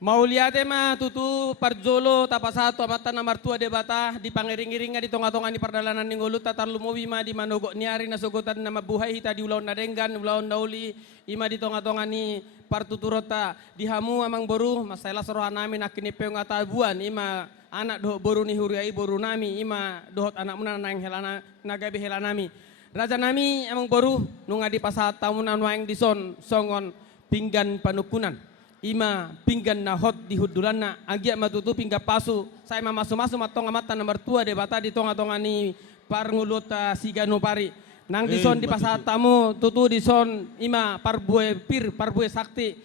Mau lihat ma tutu parjolo tapasato amatan na martua debata di pangiring-iringa di tonga-tonga ni perdalanan ni ngulut tatar lumowi ma di manogok niari na sogotan na mabuhay hita di ulaw na denggan ulaw nauli ima di tonga-tonga ni partuturota di hamu amang boru masalah sorohan namin akinipeng atabuan ima anak dohok boru ni huriai boru nami ima dohot anak muna nang helana nagabi helanami raja nami amang boru nunga di pasat tamunan waeng dison songon pinggan panukunan ima pinggan na hot di hudulan na agia matutu pingga pasu saya masu-masu matong amatan nomor tua de bata di tonga-tonga ni parnguluta sigano pari nang dison di pasat tamu tutu dison ima parbue pir parbue sakti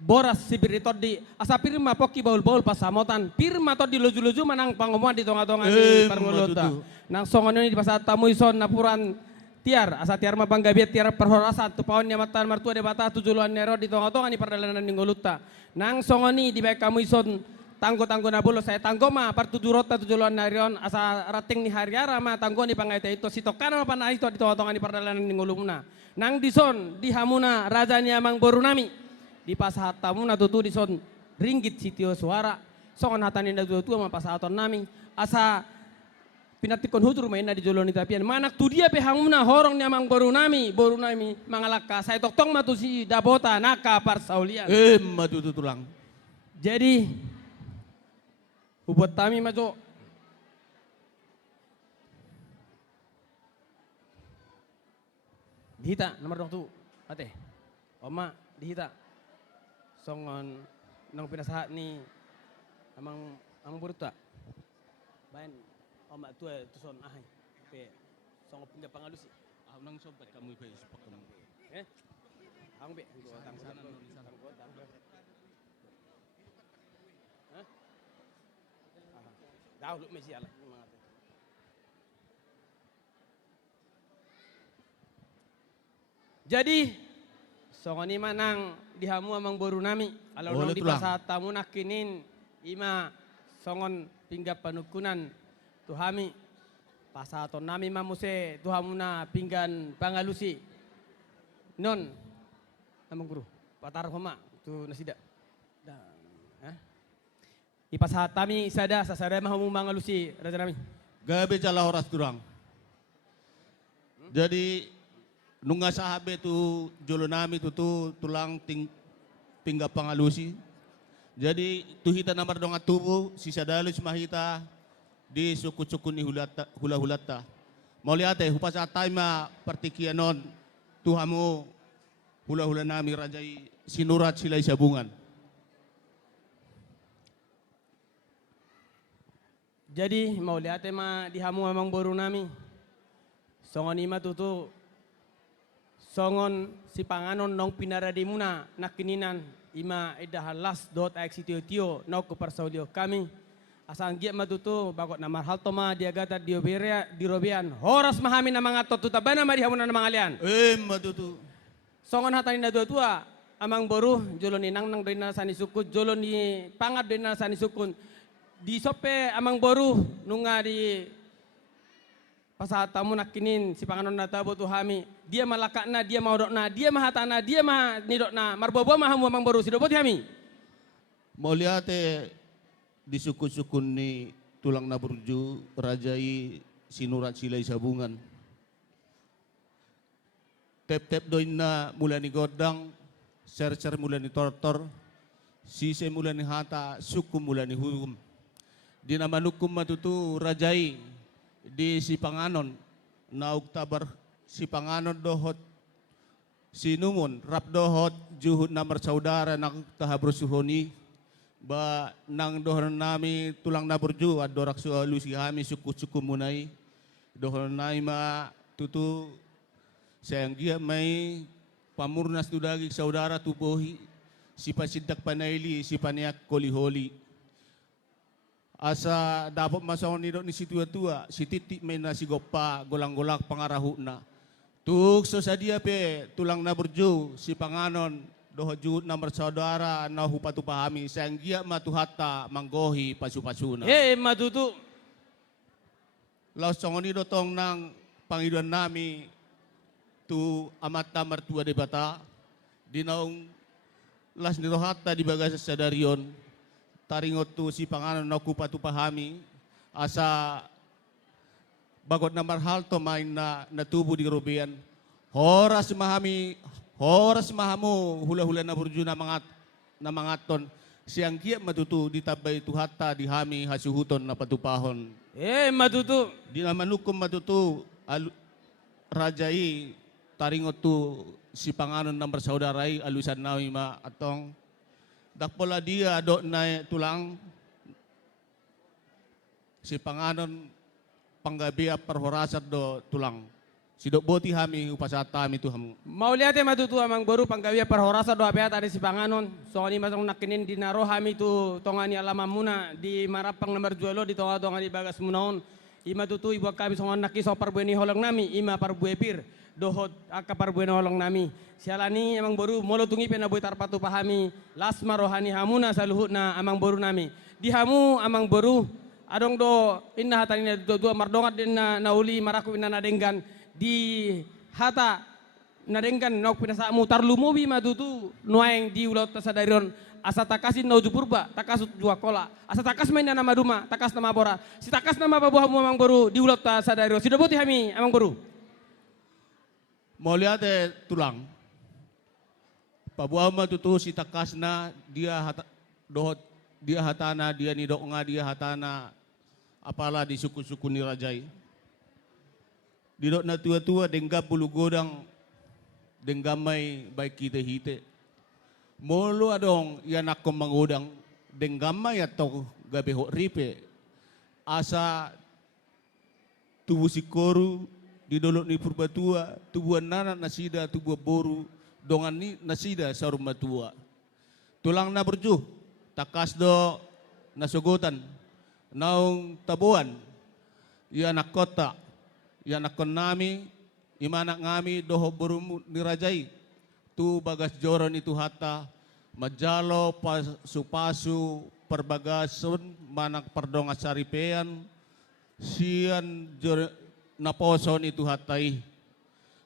boras sibiritot di asa pirma poki baul-baul pasamotan pirma tot di loju-loju manang pangomuan di tonga-tonga ni parnguluta nang songon ini di pasat tamu ison napuran tiar asa tiar ma bangga biat tiar perhorasan tu paon nyamatan martua de bata tujuluan nero di tonga-tonga ni perdalanan ninggoluta nang songoni di baik kamu ison tanggo-tanggo nabulo saya tanggo ma partujurota tujuluan narion asa rating ni hariara ma tanggo ni pangaita itu sitokana ma panah itu di tonga-tonga ni perdalanan ninggolumna nang dison di hamuna rajanya mang boru nami di pasahat tamuna tutu dison ringgit sitio suara songon hatanin da tua ma pasahaton nami asa pinatikon hutur main na di joloni tapian manak tu dia pehamuna horong nyamang boru nami mangalaka saya tong matu si dabota naka parsaulian Matu tulang. jadi hubot tami maco dihita nomor dong tu ate oma dihita songon nang pinasahat ni amang buruta bayan oma tua tuson ahay pe songo pinga pangalusi Nang sobat kamu pe sepak kamu. Ang be tang sana Dah lu mesi ala. Jadi songoni manang dihamu amang boru nami kalau nang di pasat tamu nakinin ima songon pinggap panukunan tuhami pasaton nami mamuse tuhamuna pinggan pangalusi non amang guru patar homa tu nasida ipasahat tami sada sasada mahamu mangalusi raja nami Gabe jala horas durang. Jadi nunga sahabe tu jolo nami tu tulang pingga pangalusi. Jadi tuhita namar donga tubuh sisa dalus mahita di suku-suku ni hula-hulata. Mau lihat hupasa taima partikianon tuhamu hula-hula nami rajai sinurat silai sabungan. Jadi mau lihat ma dihamu amang boru nami songon ima tutu songon si panganon nong pinaradimuna nakininan ima edahalas dot aksitio nok keparsaudio kami asang giat matutu bakot namar halto ma diagata dirobian horas mahami na mga totutabana ma dihamu na mga alian Matutu. songon hatanin na tua amang boru jolon inang nang doin na sani sukun jolon ni pangat doin na sani sukun di sope amang boru nunga di pasahat tamu nakinin si panganon na tabo tuhami dia malakakna dia maudokna dia mahatana dia mah nidokna marbobo mahamu amang boru sidobot kami Mau lihat di suku-suku ni tulang naburju rajai sinurat silai sabungan. Tep-tep doin na mula ni godang, ser-ser mula ni tortor, sise mula ni hata, suku mula ni hukum. Di nama nukum matutu rajai di si panganon na uktabar si panganon dohot sinumun rap dohot juhud namar saudara nak tahabrusuhoni ba nang dohon nami tulang naburju adorak sualu si kami suku-suku munai dohon nai ma tutu sayang gia mai pamurnas tu dagi saudara tupohi si pasidak panaili si paniak koliholi asa dapat masahon nidok ni si tua-tua si titik main nasi gopa golang-golak pangarahu na tuk sosadia pe tulang naburju si panganon doho jud namar saudara na hupatu pahami sayang gia matuhata manggohi pasu-pasuna matutu laos songoni dotong nang pangiduan nami tu amat tamar tua de bata di naung las ni rohata di bagasa sadarion taringot tu si panganon na kupatu pahami asa bagot na marhal to main na natubo di Rubian. Horas mahamu hula-hula na burju na mga ton siyang giya matutu ditabay tu hatta di hami hasuhuton na patupahon. Matutu. Di naman hukom matutu rajai taringot tu si panganon na bersaudarai alusan nawi ma atong dakpola dia do na tulang si panganon panggabia perhorasat do tulang. Sidok boti hami upasata mi tu hamu. Mauliate matutu amang baru panggawia perhorasa do abeat ada si panganon. Soalnya masong nakinin di naro hami tu tongani alama muna di marapang nomor jualo di tonga di bagas munaon. Ima tutu ibu kami songon naki so parbueni holong nami ima parbuepir dohot aka parbueni holong nami. Sialani amang baru molo tungi pena boy tarpatu pahami lasma rohani hamuna saluhut na amang baru nami. Di hamu amang baru adong do inna hatani dua mardongat din na uli maraku inna nadenggan di hata nadenggan nok pinasamu tarlumobi matutu nuaeng di ulat tasadarion asa takasin nauju purba takasut jua kola asa takas main nama duma takas nama bora si takas nama babuhamu amang baru di ulat tasadarion sido boti hami amang baru Mau lihat tulang pabuah matutu si takasna dia dohot dia hatana dia ni doonga dia hatana apalah di suku-suku ni rajai. Didok na tua-tua denggap bulu godang denggamai baik kita hite. Molo adong yan ako mangudang denggamai atau gabe ho ripe. Asa tubuh si koru di dolok ni purbatua tubuhan nanak nasida tubuh boru dongan ni nasida sa rumah tua. Tulang na berjuh takas do nasugutan naung tabuan yan kota yan akon nami imanak ngami doho burum nirajai tu bagas joron itu hatta majalo pasu perbagasun manak perdonga saripean sian naposon itu hatai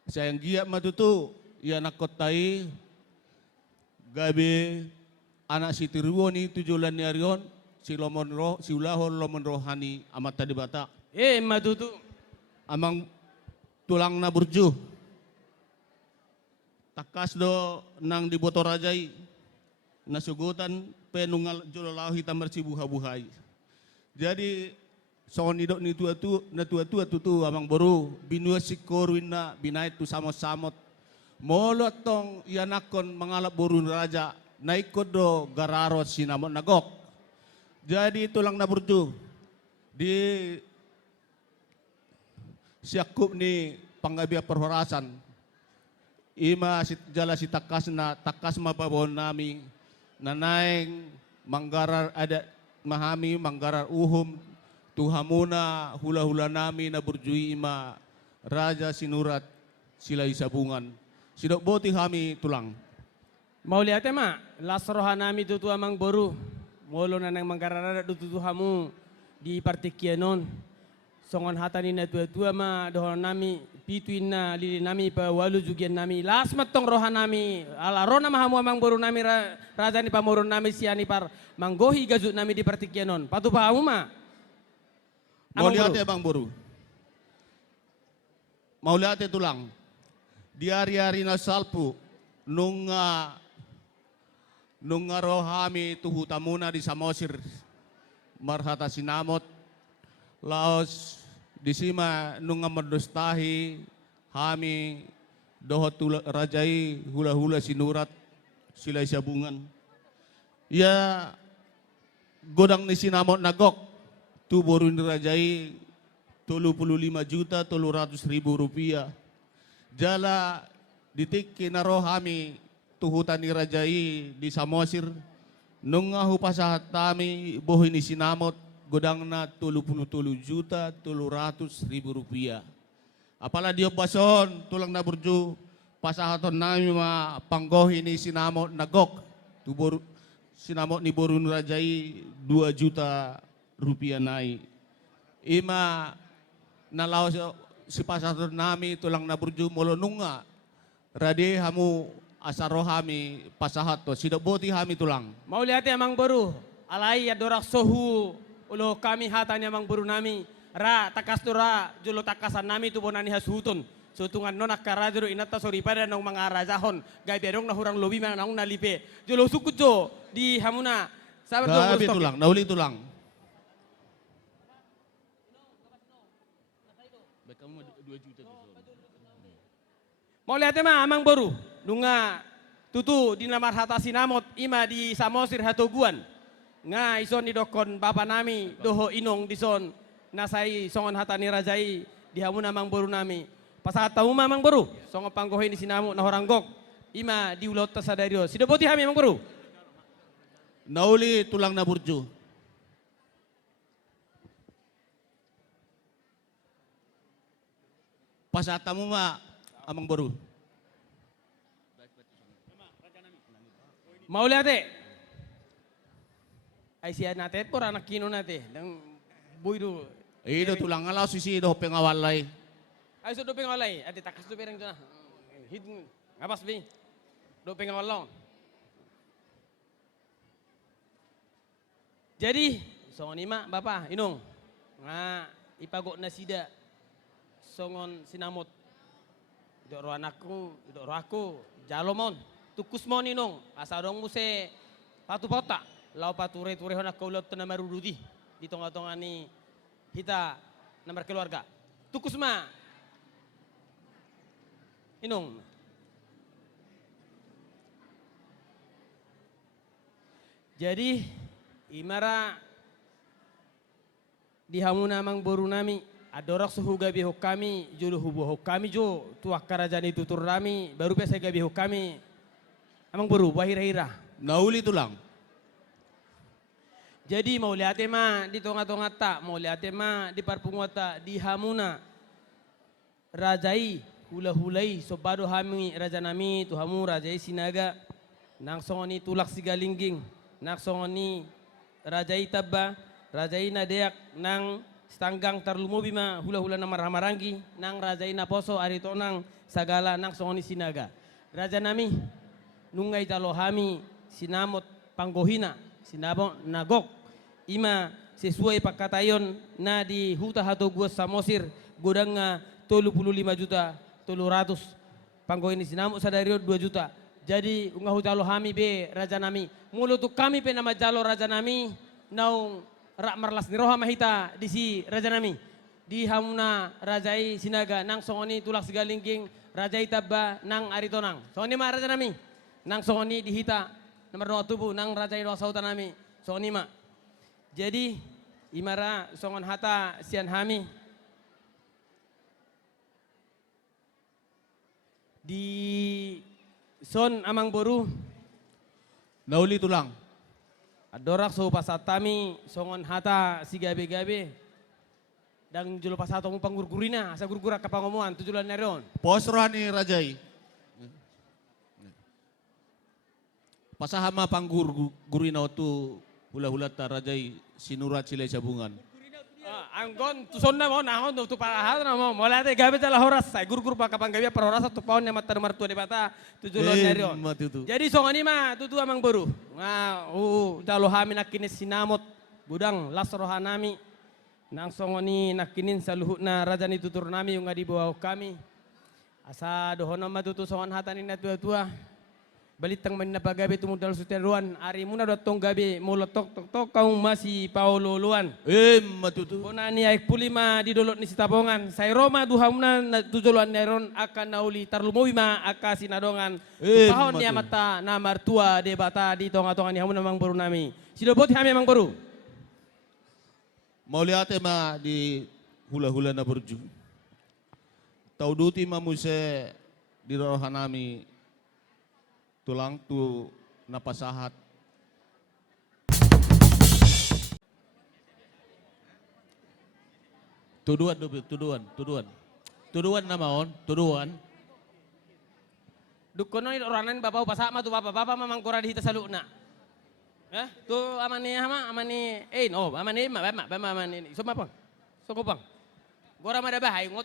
sayang giat matutu yan akotai gabe anak si tiruoni tujulan niarion si ulahon lomon rohani amat tadi bata matutu amang tulang na burju takas do nang diboto rajai nasugutan penungal jololaw hitam bersibuha-buhay jadi soon idok ni tua-tua tutu amang boru binua sikoruin na binait tu samot-samot molot tong yanakon mangalap boru raja naikod do gararot sinamot nagok jadi tulang na burju di siakup ni panggabia perhorasan ima jala si takas na takas mababon nami nanaeng manggarar ada mahami manggarar uhum tuhamuna hula-hula nami na burjui ima raja sinurat sila isabungan sidok boti hami tulang mau lihat ma lasroha nami tutu amang boru molo na nang manggarar tutu hamu di partikianon songon hatani na tua-tua ma dohon nami pituin na lili nami pa walu jugian nami las matong roha nami ala rona mahamu amang boru nami raja ni pamoron nami siani par manggohi gazut nami di partikianon patu pahamu ma mau lihat bang boru mau lihat tulang di hari-hari na salpu nunga rohami tuhu tamuna di samosir marhata sinamot laos di sima nunga merdostahi hami dohot rajai hula-hula sinurat sila isabungan ya godang ni sinamot nagok tu boru rajai 35.300.000 rupiah jala ditik kinaro hami tuhutan ni rajai di samosir nunga hupasahat tami bohi ni sinamot godang na 37.300.000 rupiah. Apalah dia bason tulang na burju pasahaton nami ma panggohi ni sinamot nagok tu boru sinamot ni boru rajai 2 juta rupiah nai. Ima nalaw si pasahaton nami tulang na burju molonunga rade hamu asaro hami pasahat to sido boti hami tulang. Mau lihat amang baru. Alai adorak sohu ulo kami hatanya amang baru nami. Ra takas tura julo takasan nami tu bonani hasutun. Sutungan nonak karajuro inata sori pada nong mga rajahon. Gay berong nahurang lobi mana nong nalipe. Julo sukujo di hamuna. Sabar dong Gabi Gusto. tulang, nauli tulang. Mau lihat ma amang baru. Nunga tutu di namar hata sinamot ima di samosir hatoguan. Nga ison ni dokon bapa nami doho inong dison nasai songon hata ni rajai di hamuna amang baru nami. Pasat tahu mamang baru. Songo panggohin di sinamu na horanggok. Ima di ulot tasadario. Sido boti hami amang baru. Nauli tulang na burju. Pasatamu ma amang baru. Mau lihat ay siya natin por anak kino natin. Nang buy do. Ido tulang ngalaw sisi do pengawalay. Ay so do pengawalay. Ate takas do perang dyan. Hid ngabas bi. Do pengawalong. Jadi, songon ima, Bapak, inong, nga ipagok na sida, songon sinamot, idoro anakku, idoro aku, jalomon, tukusmon inong, asadong mo se patupota, lau pature-ture honak kaulot na marurudi, di tonga-tonga ni hita na keluarga. Tukusma, inong. Jadi, imara di hamuna mang boru nami adorak suhu gabi hok kami julu hubu hok kami jo tuak kerajaan itu tur nami baru biasa gabi hok kami amang boru wahira-hira. Nauli tulang. Jadi mau lihat ma di tonga-tonga tak mau lihat ma di parpungwata di hamuna rajai hula-hulai sobado hami raja nami tu hamu rajai sinaga nang songoni tulak sigalingging nang songoni rajai tabba, rajai na deak nang stanggang tarlumobi ma hula-hula na marhamaranggi, nang rajai na poso arito nang sagala nang songoni sinaga. Raja nami, nungay talohami sinamot panggohina, sinabong nagok, ima sesuai pakatayon na di huta hato guas samosir, godang nga 35 juta, 300, panggohini sinamot sa dario 2 juta. Jadi unga hutalo hami be raja nami. Mulu tu kami pe nama jalo raja nami naung rak marlas ni roha mahita di si raja nami. Di hamuna rajai sinaga nang songoni tulak sigalingging rajai tabba nang aritonang. Songoni ma raja nami. Nang songoni di hita nomor 2 tubuh nang rajai roha sauta nami. Songoni ma. Jadi imara songon hata sian hami. Di son amang boru Nauli tulang. adorak so pasatami songon hata si gabe-gabe dan julo pasato mo panggurgurina asa gurgura kapangomuan tujulan neron. Posrohan ni Rajai. Pasahama panggur gurinaw tu hula-hula ta Rajai sinurat sila sabungan. Anggon tuson na mo nahon tu parahat na mo mola te gabe tala horas say gurgur pa kapang gabe para horas tu paon na matar martua de bata tujulan neron. Jadi songon ima tutu amang boru. Nga dalo hami nakines sinamot budang lasrohan nami. Nang songoni nakinin sa luhut na raja ni tutur nami yung nga di bawah kami. Asa dohon na matutu songon hatanin na tua-tua. Balitang man na pagabi tumudal suteruan. Ari muna datong gabi molotok tok tok kaung masih paululuan. Matutu. Kuna ni ay pulima di dolot ni sitabongan. Say Roma duhamna na tujuluan neron akan nauli tarlumowi ma aka sinadongan. Pahon niya mata na martua de bata di tonga-tonga ni hamun namang baru nami. Sidobot hami amang baru. Mau lihat ma di hula-hula na burju. Tauduti mamuse di rohan nami tulang tu napasahat. Tuduan namaon, tuduan. Dukono ni oranan bapak pasak ma tu bapak mamang kora di hita salukna. Tu amani amani aman ni ma amani so mapon. So kupang. Gora ma da bahay ngot